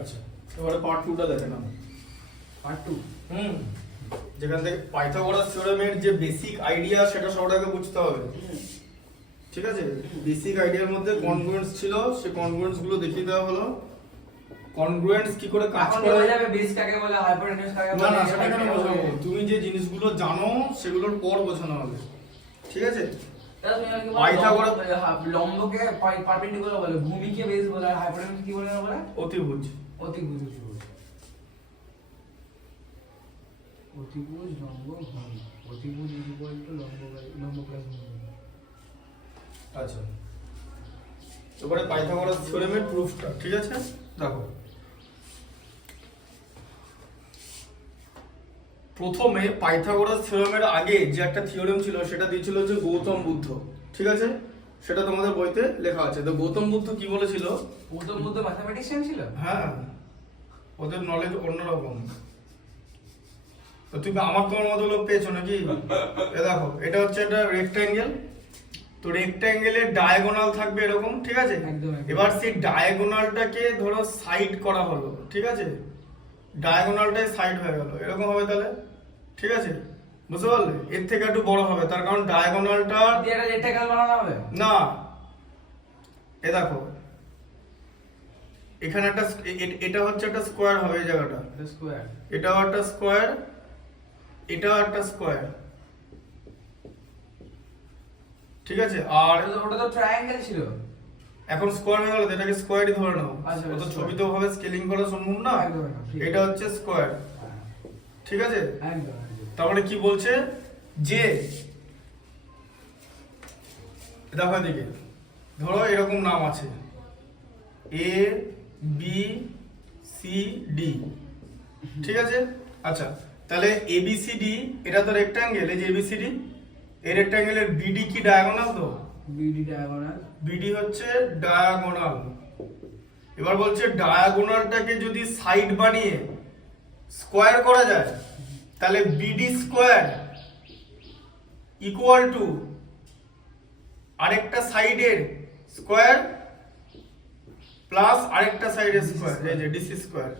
আচ্ছা, এবারে পার্ট 2টা দেখেন আমরা। পার্ট 2 যেখান থেকে পাইথাগোরাস থিওরেমের যে বেসিক আইডিয়া সেটা সবার আগে বুঝতে হবে। ঠিক আছে, বেসিক আইডিয়ার মধ্যে কনগ্রুয়েন্স ছিল, সেই কনগ্রুয়েন্স গুলো দেখিয়ে দেওয়া হলো। কনগ্রুয়েন্স কি করে কাজ এখন করে বলা যাবে বেস কাকে বলে, হাইপোটেনিউস কাকে বলে। না না, সেটা কেন বোঝাবো? তুমি যে জিনিসগুলো জানো সেগুলোর পর বোঝানো হবে। ঠিক আছে, পাইথাগোরাস লম্বকে পারপেন্ডিকুলার বলে, ভূমিকে বেস বলে, আর হাইপোটেনিউস কি বলে? অতিভুজ। অতিভুজ লম্ব ভূমি, অতিভুজ ইকুয়াল টু লম্ব প্লাস ভূমি। আচ্ছা, এবারে পাইথাগোরাস থিওরেমের প্রুফটা। ঠিক আছে, দেখো প্রথমে পাইথাগোরাস থিওরেমের আগে যে একটা থিওরেম ছিল সেটা দিয়েছিল হচ্ছে গৌতম বুদ্ধ। ঠিক আছে, সেটা তোমাদের বইতে লেখা আছে। তো গৌতম বুদ্ধ কি বলেছিল? গৌতম বুদ্ধ ম্যাথমেটিশিয়ান ছিল। হ্যাঁ, ওদের নলেজ অন্যরকম। তো তুমি আমার তোমার মতো লোক পেয়েছো নাকি? এ দেখো, এটা হচ্ছে একটা রেক্ট্যাঙ্গেল। তো রেক্ট্যাঙ্গেলের ডায়াগোনাল থাকবে এরকম। ঠিক আছে, এবার সেই ডায়াগোনালটাকে ধরো সাইড করা হলো। ঠিক আছে, ডায়াগোনালটাই সাইড হয়ে গেল, এরকম হবে তাহলে। ঠিক আছে, বুঝতে পারলে? এর থেকে একটু বড় হবে, তার কারণ ডায়াগোনালটা এটা রেক্ট্যাঙ্গেল বানানো হবে না। এ দেখো, এখানে একটা এটা হচ্ছে একটা স্কোয়ার হবে, এই জায়গাটা স্কোয়ার, এটাও একটা স্কোয়ার, এটাও একটা স্কোয়ার। ঠিক আছে, আর ওটা তো ট্রায়াঙ্গেল ছিল, এখন স্কোয়ার হয়ে গেল, এটাকে স্কোয়ারই ধরে নাও। আচ্ছা, অত ছবিতে ভাবে স্কেলিং করা সম্ভব না। এটা হচ্ছে স্কোয়ার। ঠিক আছে, তারপরে কি বলছে যে দেখো এদিকে, ধরো এরকম নাম আছে এ বি সি ডি। ঠিক আছে, আচ্ছা তাহলে এ বি সি ডি এটা তো রেক্ট্যাঙ্গেল, এই যে এ বি সি ডি, এই রেক্ট্যাঙ্গেলের বিডি কি ডায়াগোনাল? তো বিডি ডায়াগোনাল, বিডি হচ্ছে ডায়াগোনাল। এবার বলছে ডায়াগোনালটাকে যদি সাইড বানিয়ে স্কোয়ার করা যায় তাহলে বিডি স্কোয়ার ইকুয়াল টু আরেকটা সাইডের স্কোয়ার প্লাস আরেকটা সাইডের স্কোয়ার, এই যে ডিসি স্কোয়ার।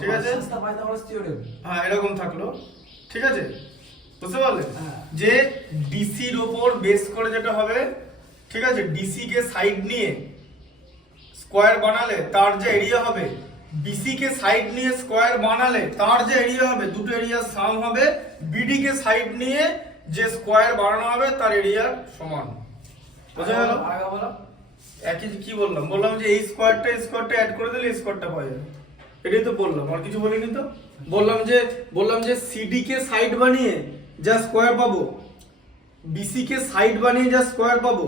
ঠিক আছে, পাইথাগোরাস থিওরেম। হ্যাঁ, এরকম থাকলো। ঠিক আছে, বুঝতে পারলে? যে ডিসির উপর বেস করে যেটা হবে, ঠিক আছে, ডিসি কে সাইড নিয়ে স্কোয়ার বানালে তার যে এরিয়া হবে, বিসি কে সাইড নিয়ে স্কোয়ার বানালে তার যে এরিয়া হবে, দুটো এরিয়ার সাম হবে। বিডি কে সাইড নিয়ে যে স্কোয়ার বানানো হবে তার এরিয়ার সমান। বুঝা গেল? একই কি বললাম? বললাম যে এই স্কোয়ারটা অ্যাড করে দিলে এই স্কোয়ারটা পাওয়া যাবে। এটাই তো বললাম, আর কিছু বলিনি তো। বললাম যে সিডি কে সাইড বানিয়ে যা স্কোয়ার পাবো, বিসি কে সাইড বানিয়ে যা স্কোয়ার পাবো,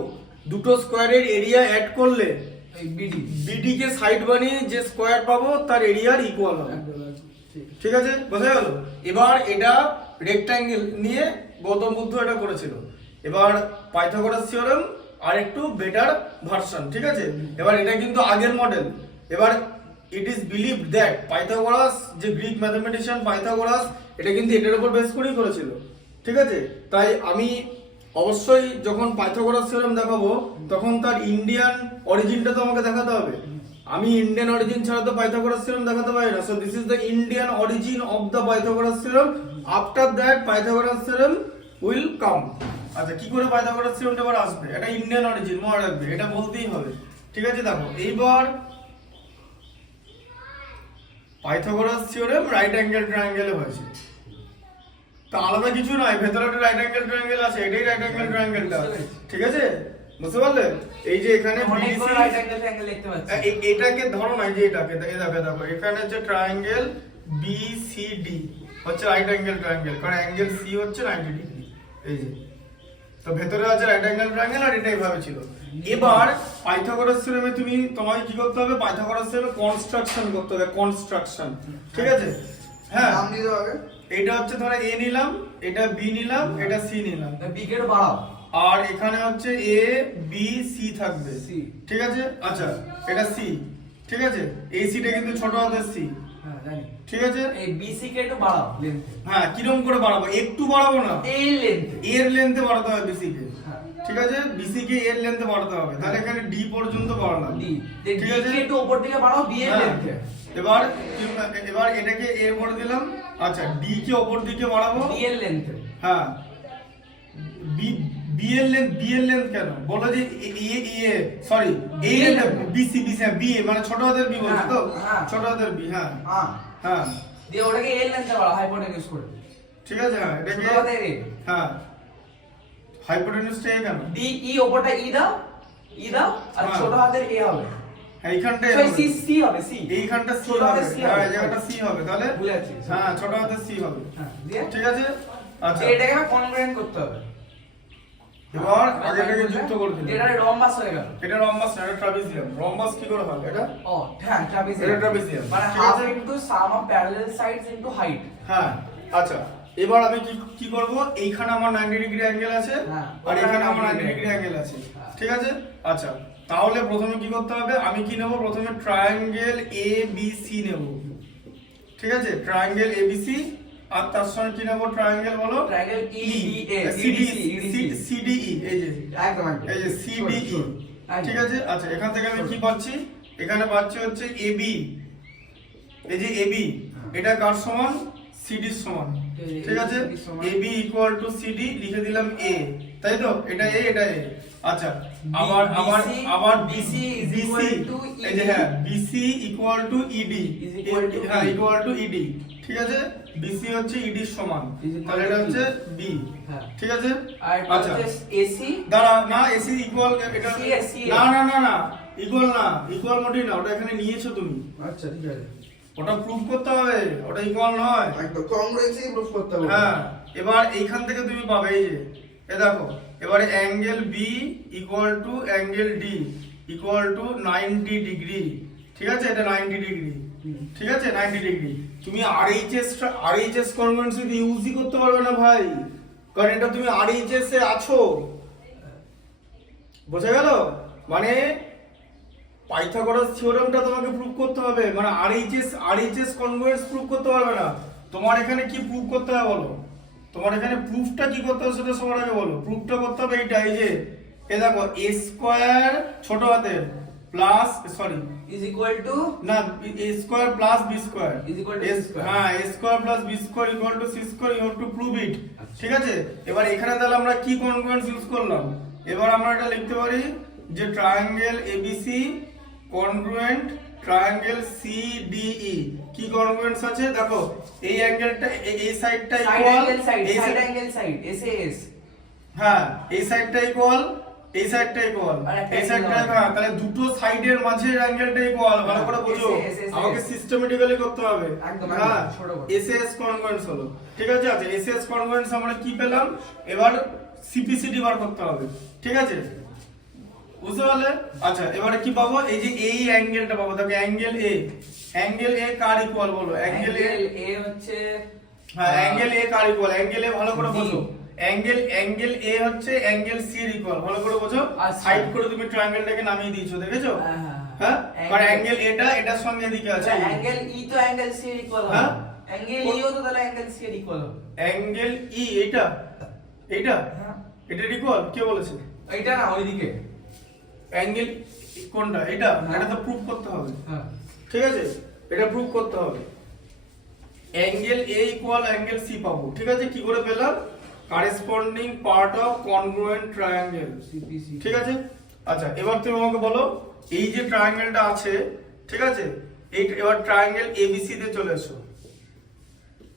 দুটো স্কোয়ারের এরিয়া অ্যাড করলে বিডি কে সাইড বানিয়ে যে স্কোয়ার পাবো তার এরিয়ার ইকুয়াল হবে। ঠিক আছে, বোঝা গেল? এবার এটা রেক্ট্যাঙ্গেল নিয়ে গৌতম বুদ্ধ এটা করেছিল। এবার পাইথাগোরাস থিওরেম আর একটু বেটার ভার্সন। ঠিক আছে, এবার এটা কিন্তু আগের মডেল। এবার it is believed that Pythagoras, যে গ্রিক ম্যাথমেটিশিয়ান পাইথাগোরাস, এটা কিন্তু এটার উপর বেস করেই করেছিল। ঠিক আছে, তাই আমি অবশ্যই যখন পাইথাগোরাস থিওরেম দেখাবো তখন তার ইন্ডিয়ান অরিজিনটা তো আমাকে দেখাতে হবে। আমি ইন্ডিয়ান অরিজিন ছাড়া তো পাইথাগোরাস থিওরেম দেখাতে পারি না। So this is the Indian origin of the Pythagoras theorem. After that Pythagoras theorem will come. আচ্ছা, কি করে পাইথাগোরাস থিওরেমটা এবার আসবে? এটা ইন্ডিয়ান অরিজিন, মনে রাখবে, এটা বলতেই হবে। ঠিক আছে, দেখো এইবার পাইথাগোরাস থিওরেম রাইট অ্যাঙ্গেল ট্রায়াঙ্গেলে হয়েছে। তো আলাদা কিছু নয়, ভেতরে একটা রাইট অ্যাঙ্গেল ট্রায়াঙ্গেল আছে, এটাই রাইট অ্যাঙ্গেল ট্রায়াঙ্গেলটা। ঠিক আছে, বুঝতে পারলে? এই যে এখানে বিসি রাইট অ্যাঙ্গেল ট্রায়াঙ্গেল দেখতে পাচ্ছি, এটাকে ধরো না, যে এটাকে দেখো এখানে হচ্ছে ট্রায়াঙ্গেল বিসিডি হচ্ছে রাইট অ্যাঙ্গেল ট্রায়াঙ্গেল, কারণ অ্যাঙ্গেল সি হচ্ছে 90 ডিগ্রি। এই যে, তো ভেতরে আছে রাইট অ্যাঙ্গেল ট্রায়াঙ্গেল, আর এটা এইভাবে ছিল। এবার পাইথাগোরাস থিওরেমে তোমাকে কি করতে হবে? পাইথাগোরাস থিওরেমে কনস্ট্রাকশন করতে হবে, কনস্ট্রাকশন। ঠিক আছে, হ্যাঁ, নাম দিতে হবে। এটা হচ্ছে ধরো এ নিলাম, এটা বি নিলাম, এটা সি নিলাম, বি কে বাড়াও, আর এখানে হচ্ছে এ বি সি থাকবে। ঠিক আছে, আচ্ছা এটা সি। ঠিক আছে, এই সিটা কিন্তু ছোট হাতের সি। হ্যাঁ জানি। ঠিক আছে, এই বিসি কে একটু বাড়াও লেন্থ। হ্যাঁ, কিরকম করে বাড়াবো? একটু বাড়াবো না, এর লেন্থে বাড়াতে হবে বিসি কে। ঠিক আছে, বিসি কে এর লেন্থে বাড়াতে হবে। তাহলে এখানে ডি পর্যন্ত বাড়ালাম। ডি, ঠিক আছে, একটু উপর দিকে বাড়াও বি এর লেন্থে। এবার এবার এটাকে এ করে দিলাম। আচ্ছা ডি কে ওপর দিকে বাড়াবো, ডি এর লেন্থ। হ্যাঁ বি এর লেন্থ কেন বলো যে সরি এ বিসি বি মানে ছোট হাতের বি বলছো তো, হ্যাঁ। ছোট হাতের বি, হ্যাঁ হ্যাঁ হ্যাঁ দিয়ে ওটাকে এর লেন্থে বাড়া হাইপোটেনিউজ করে। ঠিক আছে, হ্যাঁ ছোট এটাকে হাতের এ। হ্যাঁ হাইপোটেনিউসটা এ কেন, ডি ই ওপরটা ই দাও, আর হ্যাঁ। ছোট হাতের এ হবে। হ্যাঁ, এইখানটা সরি সি সি হবে, সি এইখানটা সি ছোট হবে, হাতের সি হ্যাঁ হবে। এই জায়গাটা সি হবে তাহলে, ভুলে যাচ্ছি। হ্যাঁ ছোট হাতের সি হবে, হ্যাঁ দিয়ে ঠিক আছে। আচ্ছা এটাকে কনগ্রেন্ট করতে হবে। এবার আগেটাকে যুক্ত করে দিলাম, এটা রম্বাস হয়ে গেল। এটা রম্বাস না, এটা ট্রাপিজিয়াম। রম্বাস কি করে হয় এটা, ও হ্যাঁ ট্রাপিজিয়াম। এটা ট্রাপিজিয়াম, মানে ঠিক হাফ আছে? Into sum of parallel sides into height. হ্যাঁ আচ্ছা এবার আমি কি করব, এইখানে আমার 90 ডিগ্রি অ্যাঙ্গেল আছে, হ্যাঁ, আর এখানে আমার 90 90 ডিগ্রি অ্যাঙ্গেল আছে, হ্যাঁ। ঠিক আছে। আচ্ছা তাহলে প্রথমে কি করতে হবে, আমি কি নেব, প্রথমে ট্রায়াঙ্গেল এ বি সি নেব, ঠিক আছে। ট্রায়াঙ্গেল এ বি সি, আর তার সঙ্গে কি নেব, ট্রায়াঙ্গেল বলো ট্রায়াঙ্গেল EDA, সিডিই, এই যে একদম এই যে সিডিই, ঠিক আছে। আচ্ছা এখান থেকে আমি কি পাচ্ছি, এখানে পাচ্ছি হচ্ছে এবি, এই যে এবি এটা কার সমান, সিডি সমান, ঠিক আছে। এবি ইকুয়াল টু সিডি লিখে দিলাম এ, তাই তো, এটা এ এটা এ। আচ্ছা আবার BC is BC equal to এই যে হ্যাঁ BC equal to ED, is equal to হ্যাঁ E. ইকুয়াল টু ইডি, ঠিক আছে। বিসি হচ্ছে ইডি সমান, Is equal তাহলে এটা to হচ্ছে বি, হ্যাঁ। ঠিক আছে। আর আচ্ছা এসি দাঁড়া না, এসি ইকুয়াল এটা CS না না না না ইকুয়াল না, ইকুয়াল মোটেই না, ওটা এখানে নিয়েছো তুমি, আচ্ছা ঠিক আছে। ওটা প্রুফ করতে হবে, ওটা ইকুয়াল নয়। একদম কংগ্রেসি প্রুফ করতে হবে। হ্যাঁ এবার এইখান থেকে তুমি পাবে এই যে এ দেখো, এবারে angle B equal to angle D equal to 90 degree, ঠিক আছে। এটা 90 ডিগ্রি, ঠিক আছে 90 ডিগ্রি। তুমি আরএইচএস কনভেনশন ইউজই করতে পারবে না ভাই, কারণ এটা তুমি আরএইচএস এ আছো, বোঝা গেল? মানে পাইথাগোরাস থিওরেমটা তোমাকে প্রুফ করতে হবে, মানে আরএইচএস কনভেন্স প্রুফ করতে পারবে না। তোমার এখানে কি প্রুফ করতে হবে বলো, তোমার এখানে প্রুফটা কি করতে হবে সেটা সবার আগে বলো। প্রুফটা করতে হবে এইটা, এই যে এ দেখো এ স্কয়ার ছোট হাতের plus sorry is equal to না A square plus B square is equal to C square. হ্যাঁ A square plus B square equal to C square, you have to prove it, ঠিক আছে। এবার এখানে তাহলে আমরা কি কনগ্রুয়েন্স ইউজ করলাম, এবার আমরা এটা লিখতে পারি যে triangle ABC congruent triangle CDE, কি কনগ্রুয়েন্স আছে দেখো, এই অ্যাঙ্গেলটা এই সাইডটা side ইকুয়াল, angle side, এই side angle side, SAS হ্যাঁ এই সাইডটা ইকুয়াল, এই সাইডটা ইকুয়াল, আর একটা এই সাইডটা angle হ্যাঁ, তাহলে দুটো সাইডের মাঝে অ্যাঙ্গেলটা ইকুয়াল, ভালো করে বোঝো, SS আমাকে সিস্টেমেটিক্যালি করতে হবে। একদম, হ্যাঁ একদম, ছোট করে। এসএস কনগ্রুয়েন্স হলো, ঠিক আছে। আচ্ছা এসএস কনগ্রুয়েন্স আমরা কি পেলাম, এবার সিপিসিডি বার করতে হবে, ঠিক আছে, বুঝতে পারলে? আচ্ছা এবারে কি পাবো, এই যে এই অ্যাঙ্গেলটা পাবো, দেখো অ্যাঙ্গেল এ কার ইকুয়াল বলো, অ্যাঙ্গেল এ A হচ্ছে হ্যাঁ অ্যাঙ্গেল এ কার ইকুয়াল, অ্যাঙ্গেল এ ভালো করে D। বোঝো, অ্যাঙ্গেল এ হচ্ছে অ্যাঙ্গেল সি এর ইকুয়াল, ভালো করে বোঝো। আচ্ছা। সাইড করে তুমি ট্রায়াঙ্গেলটাকে নামিয়ে দিয়েছো, দেখেছো? হ্যাঁ, হ্যাঁ, হ্যাঁ হ্যাঁ। কারণ অ্যাঙ্গেল এটার সঙ্গে এদিকে আছে, অ্যাঙ্গেল ই তো অ্যাঙ্গেল সি এর ইকুয়াল হবে। হ্যাঁ? অ্যাঙ্গেল ই ও তো তাহলে অ্যাঙ্গেল সি এর ইকুয়াল হবে। অ্যাঙ্গেল ই এইটা হ্যাঁ। এটার ইকুয়াল কে বলেছে? এইটা না ওইদিকে। অ্যাঙ্গেল কোনটা, এটা হ্যাঁ। এটা তো প্রুফ করতে হবে, হ্যাঁ ঠিক আছে, এটা প্রুফ করতে হবে। Angle A equal angle C পাবো, ঠিক আছে। কি করে পেলাম, corresponding part of congruent triangle, CPC ঠিক আছে। আচ্ছা এবার তুমি আমাকে বলো, এই যে ট্রায়াঙ্গেলটা আছে, ঠিক আছে, এই এবার ট্রায়াঙ্গেল এবিসি তে চলে এসো।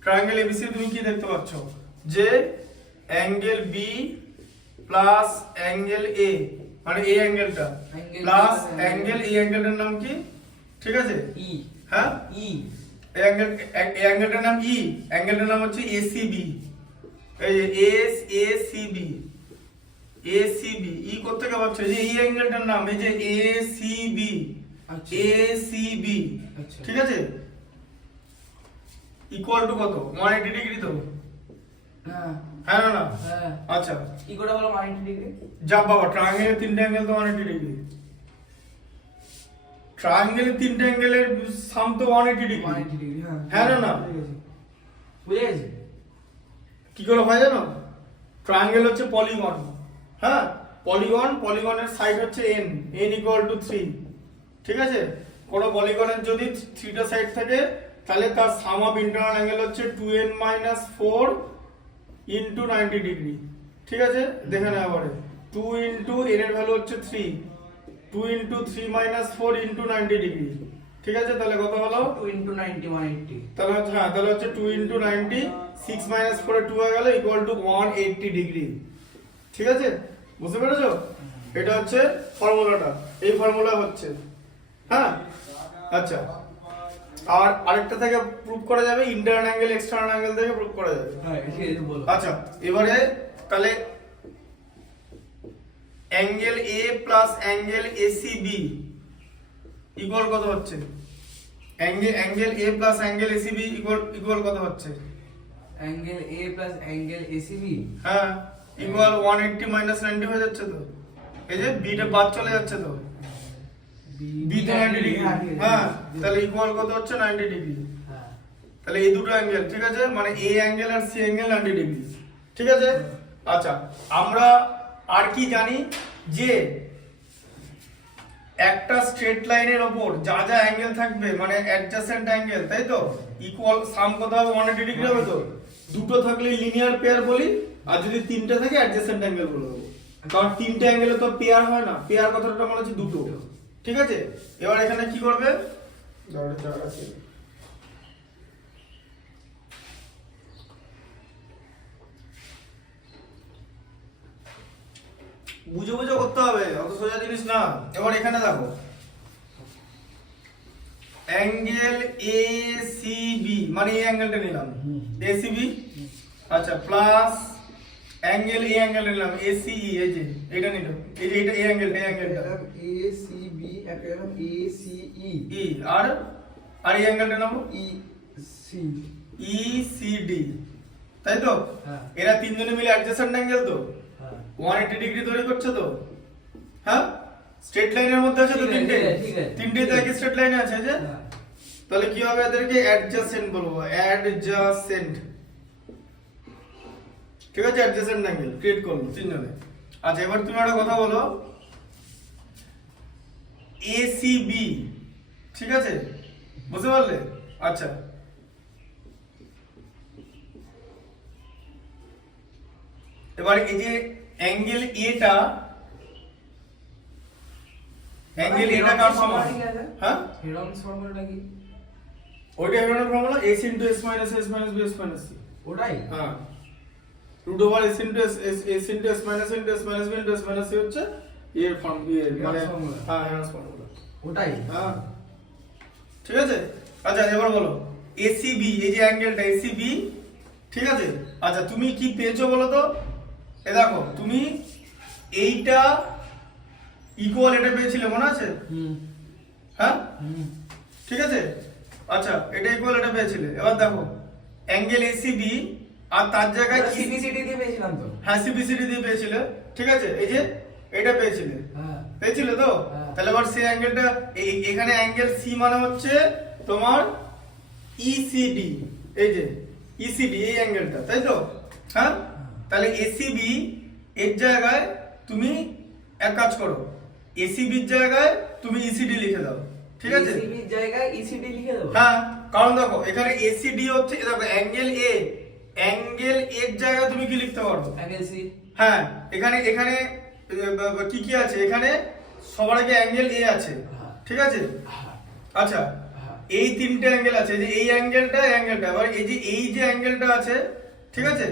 ট্রায়াঙ্গেল এবিসি তুমি কি দেখতে পাচ্ছ, যে angle B plus angle A, মানে এই অ্যাঙ্গেলটা Angle B plus plus angle, এই অ্যাঙ্গেলটার নাম কি, ঠিক আছে, ই হ্যাঁ ই এই অ্যাঙ্গেলটার নাম ই, অ্যাঙ্গেলটার নাম হচ্ছে এসিবি, এই যে এসিবি ই করতে কে পাচ্ছ, যে এই অ্যাঙ্গেলটার নাম এই যে এসিবি, আচ্ছা। এসিবি, আচ্ছা। ঠিক আছে। ইকুয়াল টু কত, 180 ডিগ্রি তো, হ্যাঁ হ্যাঁ না না, হ্যাঁ আচ্ছা কি করে হলো 90 ডিগ্রি? যা বাবা, ট্রায়াঙ্গেলের তিনটে অ্যাঙ্গেল তো 180 ডিগ্রি, ট্রায়াঙ্গেলের তিনটে অ্যাঙ্গেলের সাম তো 180 ডিগ্রি, 180 ডিগ্রি হ্যাঁ হ্যাঁ না না, বুঝে গেছি। কি করে হয় জানো, ট্রায়াঙ্গেল হচ্ছে পলিগন, হ্যাঁ পলিগনের সাইড হচ্ছে n ইকুয়াল টু 3, ঠিক আছে। কোনো পলিগনের যদি থ্রিটা সাইড থাকে তাহলে তার সাম অফ ইন্টারনাল অ্যাঙ্গেল হচ্ছে 2n-4 ইন্টু 90 ডিগ্রি। ঠিক আছে, দেখে নেওয়া পরে 2 ইন্টু n এর ভ্যালু হচ্ছে 3, 2 ইন্টু 3-4 ইন্টু 90 ডিগ্রি। ঠিক আছে, তাহলে কত হলো 2 into 90 180 তাহলে হ্যাঁ তাহলে হচ্ছে 2 ইন্টু 90, 6 মাইনাস 4 এ 2 হয়ে গেল ইকুয়াল টু 180 ডিগ্রি। ঠিক আছে, বুঝতে পেরেছো? এটা হচ্ছে ফর্মুলাটা, এই ফর্মুলা হচ্ছে। হ্যাঁ, আচ্ছা, আর আরেকটা থেকে প্রুফ করা যাবে, ইন্টারনাল অ্যাঙ্গেল এক্সটার্নাল অ্যাঙ্গেল থেকে প্রুফ করা যাবে। হ্যাঁ এই তো বলো। আচ্ছা, এবারে তাহলে অ্যাঙ্গেল এ প্লাস অ্যাঙ্গেল এসিবি ইকুয়াল কত হচ্ছে? অ্যাঙ্গেল এ প্লাস অ্যাঙ্গেল এসিবি ইকুয়াল কত হচ্ছে? অ্যাঙ্গেল এ প্লাস অ্যাঙ্গেল এসিবি হ্যাঁ, ইকুয়াল 180 মাইনাস 90 হয়ে যাচ্ছে তো। এই যে বিটা বাদ চলে যাচ্ছে তো, বি তো 90 ডিগ্রি। হ্যাঁ, তাহলে ইকুয়াল কত হচ্ছে? 90 ডিগ্রি। হ্যাঁ তাহলে এই দুটো অ্যাঙ্গেল, ঠিক আছে, মানে এ অ্যাঙ্গেল আর সি অ্যাঙ্গেল 90 ডিগ্রি। ঠিক আছে, আচ্ছা, আমরা আর কি জানি যে একটা স্ট্রেট লাইনের ওপর যা যা অ্যাঙ্গেল থাকবে মানে অ্যাডজাসেন্ট অ্যাঙ্গেল, তাই তো, ইকুয়াল সাম কত হবে? 180 ডিগ্রি হবে তো। দুটো থাকলে লিনিয়ার পেয়ার বলি, আর যদি তিনটা থাকে অ্যাডজাসেন্ট অ্যাঙ্গেল বলবো, কারণ তিনটে অ্যাঙ্গেলে তো পেয়ার হয় না। পেয়ার কথাটা মনে হচ্ছে দুটো। ঠিক আছে, এবার এখানে কি করবে? বুঝে বুঝে করতে হবে, অত সোজা জিনিস না। এবার এখানে দেখো অ্যাঙ্গেল এসিবি, মানে এই অ্যাঙ্গেলটা নিলাম এসিবি, আচ্ছা, প্লাস অ্যাঙ্গেল এই অ্যাঙ্গেলটা নিলাম এসিই, এই যে এটা নিলাম, এই যে এটা এই অ্যাঙ্গেলটা, এই অ্যাঙ্গেলটা ACB একটা এরকম ACE ই, আর এই অ্যাঙ্গেলটা নাও EC ইসিডি, তাই তো। হ্যাঁ। এরা তিনজনে মিলে অ্যাডজাসেন্ট অ্যাঙ্গেল তো, হ্যাঁ 180 ডিগ্রি তৈরি করছে তো। হ্যাঁ, স্ট্রেট লাইনের মধ্যে আছে তো ঠিক আছে, তিনটে, ঠিক আছে। তিনটে তো একই স্ট্রেট লাইনে আছে যে। হ্যাঁ তাহলে কি হবে? এদেরকে অ্যাডজাসেন্ট বলবো, অ্যাডজাসেন্ট। ঠিক আছে, অ্যাডজাসেন্ট অ্যাঙ্গেল ক্রিয়েট করলো তিনজনে। আচ্ছা, এবার তুমি একটা কথা বলো, এসিবি, ঠিক আছে, বুঝতে পারলে? আচ্ছা, এবার এই যে অ্যাঙ্গেল এটা, অ্যাঙ্গেল এটা কার সমান? হ্যাঁ, হেরমস ফর্মুলাটা কি? ওইটা এখানে formula s into s minus s minus b s minus c। ওটাই হ্যাঁ, root over s into s into s minus b into s minus c হচ্ছে এর ফর্ম, মানে formula। হ্যাঁ, হেরমস ফর্মুলা। ওটাই হ্যাঁ, ঠিক আছে। আচ্ছা, এবার বলো ACB, এই যে অ্যাঙ্গেলটা ACB, ঠিক আছে। আচ্ছা, তুমি কি পেয়েছো বলো তো? এ দেখো, তুমি এইটা ইকুয়াল এটা পেয়েছিলে, মনে আছে? হ্যাঁ, ঠিক আছে। আচ্ছা, এটা ইকুয়াল এটা পেয়েছিলে। এবার দেখো অ্যাঙ্গেল ACB আর তার জায়গায় সিবিসিডি দিয়ে পেয়েছিলাম তো। হ্যাঁ, সিবিসিডি দিয়ে পেয়েছিলে, ঠিক আছে। এই যে এটা পেয়েছিলে, হ্যাঁ পেয়েছিলে তো। হ্যাঁ। তাহলে এবার সেই অ্যাঙ্গেলটা এখানে অ্যাঙ্গেল সি মানে হচ্ছে তোমার ইসিডি, এই যে ইসিডি এই অ্যাঙ্গেলটা, তাই তো। হ্যাঁ, তাহলে এসিবি এর জায়গায় তুমি এক কাজ করো, এসিবির জায়গায় তুমি ইসিডি লিখে দাও, ঠিক আছে। সিবির জায়গায় ইসিডি লিখে দেবো। হ্যাঁ, কারণ দেখো এখানে এসিডি হচ্ছে, দেখো অ্যাঙ্গেল এ, অ্যাঙ্গেল এর জায়গায় তুমি কি লিখতে পারো? Angle C. হ্যাঁ, এখানে কি কি আছে? এখানে সবার আগে অ্যাঙ্গেল এ আছে, ঠিক আছে। আচ্ছা, এই তিনটে অ্যাঙ্গেল আছে, যে এই অ্যাঙ্গেলটা, এবার এই যে অ্যাঙ্গেলটা আছে, ঠিক আছে।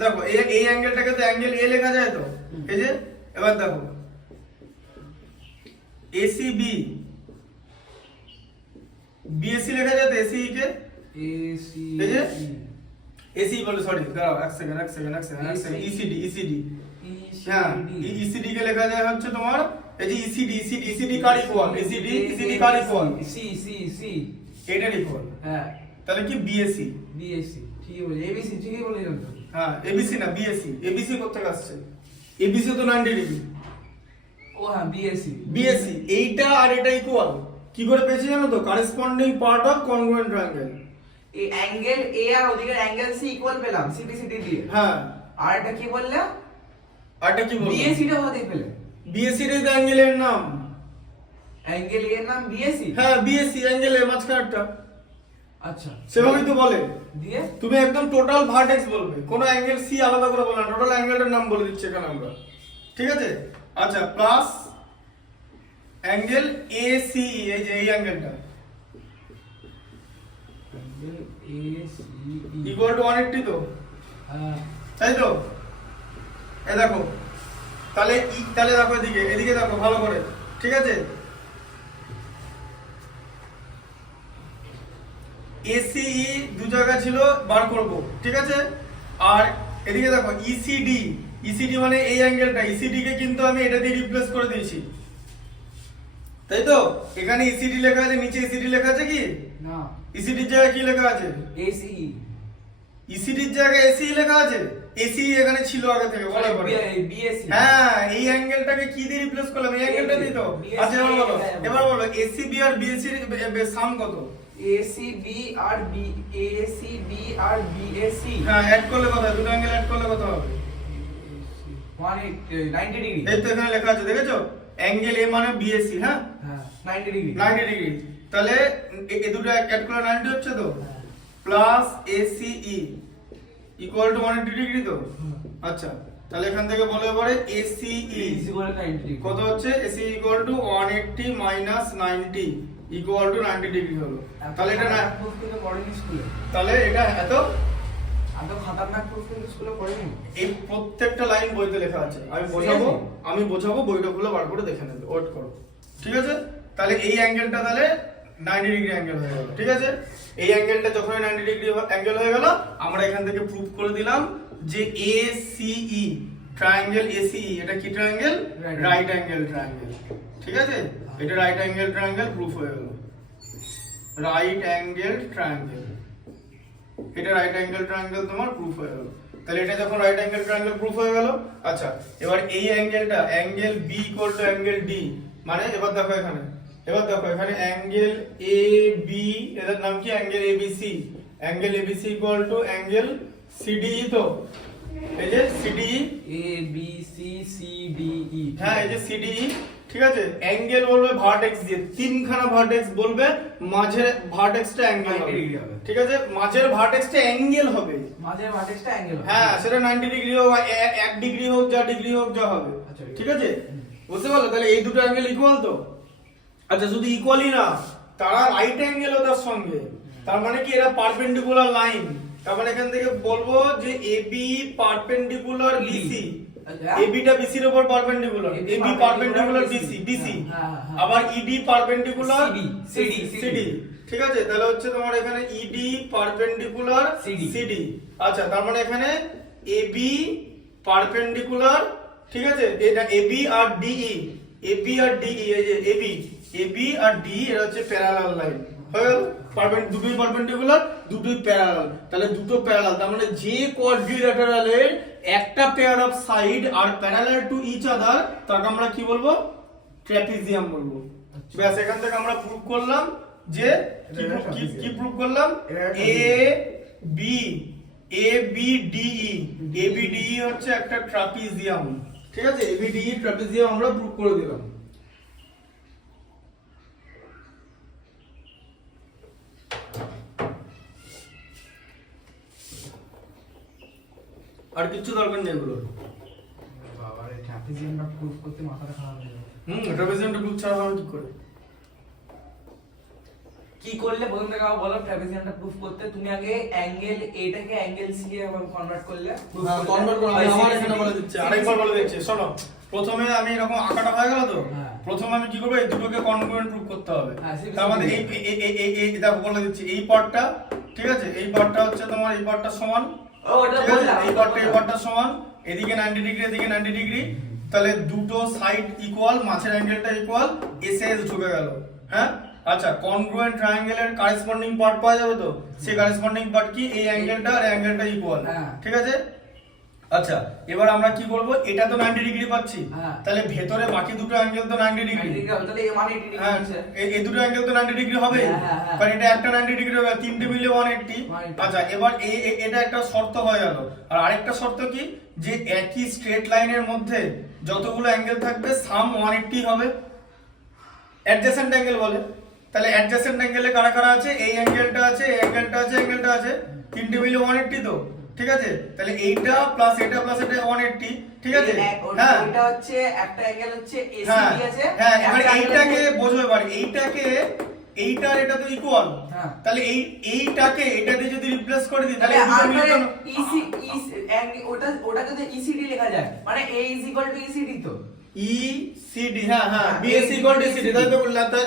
দেখো এই অ্যাঙ্গেলটাকে তো অ্যাঙ্গেল এ লেখা যায় তো, এই যে। এবার দেখো এসিবি, বিএসসি লেখা যায় তো, এসি কে এসি এই যে এসি বলে, সরি দাঁড়াও, এক সেকেন্ড, ইসিডি। হ্যাঁ, ইসিডি কে লেখা যায় হচ্ছে তোমার এই যে ইসিডি কার ইকুয়াল? ইসিডি কার ইকুয়াল? সি সি সি এটার ইকুয়াল। হ্যাঁ, তাহলে কি বিএসসি? বিএসসি ঠিকই বলে, এবিসি ঠিকই বলে জানতো। হ্যাঁ, এবিসি না বিএসসি। এবিসি কোথা আসছে? এবিসি তো 90 ডিগ্রি। ও হ্যাঁ, বিএসসি এইটা আর এটা ইকুয়াল কি করে পেয়েছি জানো তো? Corresponding part of congruent triangle. এই অ্যাঙ্গেল এ আর ওদিকে অ্যাঙ্গেল সি ইকুয়াল পেলাম সিবিসিডি দিয়ে। হ্যাঁ, আর এটা কি বললে? আরটা কি বলবো? বিএসসি টা কোথায় পেলে? বিএসসি এর অ্যাঙ্গেলের নাম অ্যাঙ্গেল এর নাম বিএসি। হ্যাঁ বিএসি অ্যাঙ্গেল এর মাঝখানেরটা আচ্ছা সেভাবেই তো বলে। দিয়ে তুমি একদম টোটাল ভার্টেক্স বলবে, কোনো অ্যাঙ্গেল সি আলাদা করে বলবে না, টোটাল অ্যাঙ্গেলটার নাম বলে দিচ্ছি এখানে আমরা, ঠিক আছে? আচ্ছা প্লাস অ্যাঙ্গেল এসি, এই যে এই অ্যাঙ্গেলটা অ্যাঙ্গেল এসি ইকুয়াল টু 180 তো, হ্যাঁ তাই তো? এই দেখো তাহলে তাহলে দেখো এদিকে, এদিকে দেখো ভালো করে, ঠিক আছে? এসিই দু জায়গা ছিল বার করব, ঠিক আছে? আর এদিকে দেখো ইসিডি, ইসিডি মানে এই অ্যাঙ্গেলটা, ইসিডি কে কিন্তু আমি এটা দিয়ে রিপ্লেস করে দিয়েছি, তাই তো? এখানে ইসিডি লেখা আছে, নিচে ইসিডি লেখা আছে কি? না ইসিডির জায়গায় কি লেখা আছে? এসি ইসিডির জায়গায় এসি লেখা আছে, এসি এখানে ছিল আগে থেকে বলা পরে। বিএসি হ্যাঁ এই অ্যাঙ্গেলটাকে কি দিয়ে রিপ্লেস করলাম? এই অ্যাঙ্গেলটা দিয়ে তো। আচ্ছা এবার বলো, এবার বলো এসিবি আর বিএসি এর সাম কত? এসিবি আর এসিবি আর বিএসি হ্যাঁ অ্যাড করলে কত হবে? দুটো অ্যাঙ্গেল অ্যাড করলে কত হবে? 90 ডিগ্রি। এই তো এখানে লেখা আছে দেখেছো, অ্যাঙ্গেল এ মানে বিএসি, হ্যাঁ হ্যাঁ 90 ডিগ্রি 90 ডিগ্রি। তাহলে এই দুটো অ্যাড করলে 90 হচ্ছে তো, প্লাস এসিই ইকুয়াল টু 180 ডিগ্রি তো। আচ্ছা তাহলে এখান থেকে বলে পরে এসিই ইকুয়াল 90 ডিগ্রি কত হচ্ছে? AC equal to 180 minus 90 equal to 90 degree হলো। তাহলে এটা না, প্রুফ কিন্তু পড়েনি স্কুলে। তাহলে এটা এত এত খাতারনাক প্রুফ কিন্তু স্কুলে পড়েনি। এই প্রত্যেকটা লাইন বইতে লেখা আছে, আমি বোঝাবো বইটা খুলে বার করে দেখে নেবে, ওয়েট করো, ঠিক আছে? তাহলে এই অ্যাঙ্গেলটা তাহলে 90 ডিগ্রি অ্যাঙ্গেল হয়ে গেল, ঠিক আছে? এই অ্যাঙ্গেলটা যখন 90 ডিগ্রি অ্যাঙ্গেল হয়ে গেল, আমরা এখান থেকে প্রুফ করে দিলাম যে এসিই ট্রায়াঙ্গেল এসিই এটা কি ট্রায়াঙ্গেল? রাইট অ্যাঙ্গেল ট্রায়াঙ্গেল, ঠিক আছে? এটা রাইট অ্যাঙ্গেল ট্রায়াঙ্গেল প্রুফ হয়ে গেল, রাইট অ্যাঙ্গেল ট্রায়াঙ্গেল, এটা রাইট অ্যাঙ্গেল ট্রায়াঙ্গেল তোমার প্রুফ হয়ে গেল। তাহলে এটা যখন রাইট অ্যাঙ্গেল ট্রায়াঙ্গেল প্রুফ হয়ে গেল, আচ্ছা এবার এই অ্যাঙ্গেলটা angle B equal to angle D, মানে এবার দেখো এখানে, অ্যাঙ্গেল এ বি, এটার নাম কি? Angle ABC, angle ABC equal to angle CDE তো, এই যে CDE, A B C C D E. হ্যাঁ এই যে সিডিই, ঠিক আছে? অ্যাঙ্গেল বলবে ভার্টেক্স দিয়ে, তিনখানা ভার্টেক্স বলবে, মাঝের ভার্টেক্সটা অ্যাঙ্গেল হবে, ঠিক আছে? মাঝের ভার্টেক্সটা অ্যাঙ্গেল হবে, মাঝের ভার্টেক্সটা অ্যাঙ্গেল। হ্যাঁ সেটা 90 ডিগ্রি হোক, 1 ডিগ্রি হোক, যা ডিগ্রি হোক, যা হবে, আচ্ছা, ঠিক আছে? বুঝতে পারলে? তাহলে এই দুটো অ্যাঙ্গেল ইকুয়াল তো। আচ্ছা শুধু ইকুয়ালই না, তারা রাইট অ্যাঙ্গেল ওদের সঙ্গে, তার মানে কি এরা পারপেন্ডিকুলার লাইন, তার মানে এখান থেকে বলবো যে এবি পারপেন্ডিকুলার বিসি, এবিটা বিসির উপর perpendicular, AB perpendicular BC, BC, আবার ইডি পারপেন্ডিকুলার সিডি, সিডি, ঠিক আছে? তাহলে হচ্ছে তোমার এখানে ইডি পারপেন্ডিকুলার সিডি। আচ্ছা তার মানে এখানে এবি পারপেন্ডিকুলার, ঠিক আছে? এটা এবি আর ডিই, এবি আর ডিই, এই যে এবি আর ডি এর হচ্ছে প্যারালাল লাইন হয়ে গেল, দুটোই পারপেন্ডিকুলার, দুটোই প্যারালাল, তাহলে দুটো প্যারালাল, তার মানে যে কোয়াড্রিল্যাটারালের একটা পেয়ার অফ সাইড আর প্যারালাল টু ইচ আদার তাকে আমরা কি বলবো? ট্র্যাপিজিয়াম বলবো। ব্যাস এখান থেকে আমরা প্রুভ করলাম যে কি প্রুভ করলাম? এ বি ডিই হচ্ছে একটা ট্রাপিজিয়াম, ঠিক আছে? এবিডিই ট্রাপিজিয়াম আমরা প্রুভ করে দিলাম। আর কিছু দরকার নেই এগুলো। বাবা রে ট্রাপিজিয়ামটা প্রুফ করতে মাথাটা খারাপ হয়ে যাবে। ট্রাপিজিয়ামটা প্রুফ ছাড়া হবে কি করে? কি করলে প্রথম থেকে আবার বলো ট্রাপিজিয়ামটা প্রুফ করতে? তুমি আগে অ্যাঙ্গেল এটাকে অ্যাঙ্গেল সি এ কনভার্ট করলে, কনভার্ট করে আমি আবার এখানে বলে দিচ্ছি, আরেকবার বলে দিচ্ছি, শোনো। প্রথমে আমি এরকম আঁকাটা হয়ে গেল তো, প্রথমে আমি কি করব? এই দুটোকে কনগ্রুয়েন্ট প্রুফ করতে হবে। তার মানে এই দেখো বলে দিচ্ছি, এই পার্টটা, ঠিক আছে? এই পার্টটা হচ্ছে তোমার এই পার্টটা সমান, ঠিক আছে? এই পার্টটা সমান, এদিকে 90 ডিগ্রি, এদিকে 90 ডিগ্রি, তাহলে দুটো সাইড ইকুয়াল, মাঝের অ্যাঙ্গেলটা ইকুয়াল, এসএস ঢুকে গেল, হ্যাঁ? আচ্ছা কনগ্রুয়েন্ট ট্রায়াঙ্গেলের কারেসপন্ডিং পার্ট পাওয়া যাবে তো, সেই কারেসপন্ডিং পার্ট কি? এই অ্যাঙ্গেলটা আর অ্যাঙ্গেলটা ইকুয়াল, ঠিক আছে? আচ্ছা এবার আমরা কি করব? এটা তো 90 ডিগ্রি পাচ্ছি, তাহলে ভেতরে বাকি দুটো অ্যাঙ্গেল তো 90 ডিগ্রি, তাহলে এ 180 ডিগ্রি আছে। এই দুটো অ্যাঙ্গেল তো 90 ডিগ্রি হবে, কারণ এটা একটা 90 ডিগ্রি হবে, তিনটে মিলে 180। আচ্ছা এবার এটা একটা শর্ত হয়ে গেল, আর আরেকটা শর্ত কি? যে একই স্ট্রেট লাইনের মধ্যে যতগুলো অ্যাঙ্গেল থাকবে সাম 180 হবে, অ্যাডজেসেন্ট অ্যাঙ্গেল বলে। তাহলে অ্যাডজেসেন্ট অ্যাঙ্গেলে কারা কারা আছে? এই অ্যাঙ্গেলটা আছে, এই অ্যাঙ্গেলটা আছে, অ্যাঙ্গেলটা আছে, তিনটে মিলে 180 তো, ঠিক আছে? তাহলে এইটা প্লাস এটা 180, ঠিক আছে? হ্যাঁ ওইটা হচ্ছে একটা অ্যাঙ্গেল হচ্ছে হ্যাঁ এসিবি আছে, হ্যাঁ, এবার একটা এইটাকে angle বোঝো, এবার এইটাকে এইটা আর এটা তো ইকুয়াল, হ্যাঁ। তাহলে এইটাকে এটা দিয়ে যদি রিপ্লেস করে দিই তাহলে তাহলে আর এই দুটো মিলে তো ইসি ওটা যদি ইসিডি লেখা যায় মানে a ইসিডি তো ECD, হ্যাঁ হ্যাঁ, হ্যাঁ, BSc ইকুয়াল টু ECD, তাই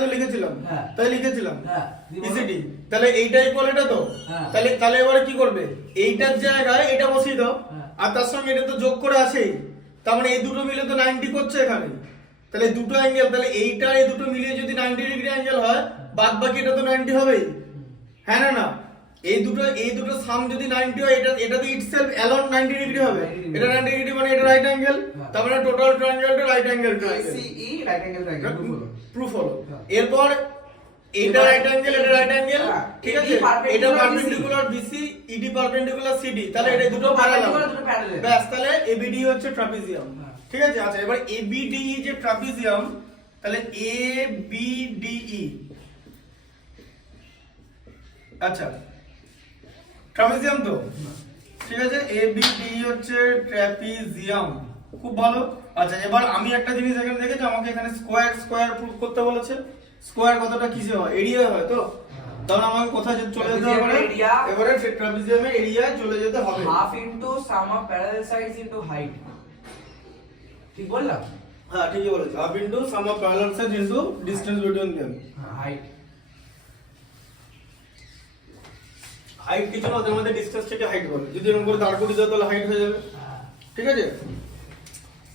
তো লিখেছিলাম, হ্যাঁ। তাই লিখেছিলাম, হ্যাঁ, দিয়ে বলো। ECD। তাহলে এইটা ইকুয়াল এটা তো, হ্যাঁ। তাহলে এবারে কি করবে? এইটার জায়গায় এটা বসিয়ে দাও, হ্যাঁ। আর তার সঙ্গে এটা তো যোগ করে আছেই, তার মানে এই দুটো মিলে তো 90 করছে এখানে। তাহলে দুটো অ্যাঙ্গেল, তাহলে এইটা এই দুটো মিলিয়ে যদি 90 ডিগ্রি অ্যাঙ্গেল হয়, বাদ বাকি এটা তো 90 হবেই, হ্যাঁ না না? এই দুটো সাম যদি 90 হয়, এটা তো ইটসেলফ অ্যালোন 90 ডিগ্রি হবে, 90 degree। এটা 90 ডিগ্রি মানে এটা রাইট অ্যাঙ্গেল, হ্যাঁ। তার মানে টোটাল ট্রায়াঙ্গেলটা right angle triangle, ACE right angle triangle হলো। প্রুফ হলো। হ্যাঁ। এরপর এটা রাইট অ্যাঙ্গেল, এটা রাইট অ্যাঙ্গেল, হ্যাঁ। ঠিক ED আছে? perpendicular এটা BC, perpendicular BC, ED perpendicular CD, তাহলে এটা দুটো perpendicular, প্যারালাল, দুটো parallel। ব্যাস, তাহলে ABD হচ্ছে ট্রাপিজিয়াম, হ্যাঁ। ঠিক আছে? আচ্ছা, এবার ABDE যে ট্রাপিজিয়াম, তাহলে ABDE, আচ্ছা ট্রাপিজিয়াম তো, ঠিক আছে? ABDE হচ্ছে ট্রাপিজিয়াম, খুব ভালো। আচ্ছা, এবার আমি একটা জিনিস এখানে দেখেছি, আমাকে এখানে স্কয়ার প্রুফ করতে বলেছে। স্কয়ার কতটা কিসে হয়? এরিয়া হয় তো, তাহলে আমাকে কোথায় চলে যেতে হবে? Trapezium area। এবারে ট্রাপিজিয়ামের এরিয়ায় চলে যেতে হবে। Half into sum of parallel sides into height, ঠিক বললাম? হ্যাঁ ঠিকই বলেছো, half into sum of parallel side into distance between them. Height height কিছু না, ওদের মধ্যে ডিসটেন্সটাকে হাইট বলে। যদি এরকম করে দাঁড় করিয়ে দাও তাহলে হাইট হয়ে যাবে, ঠিক আছে?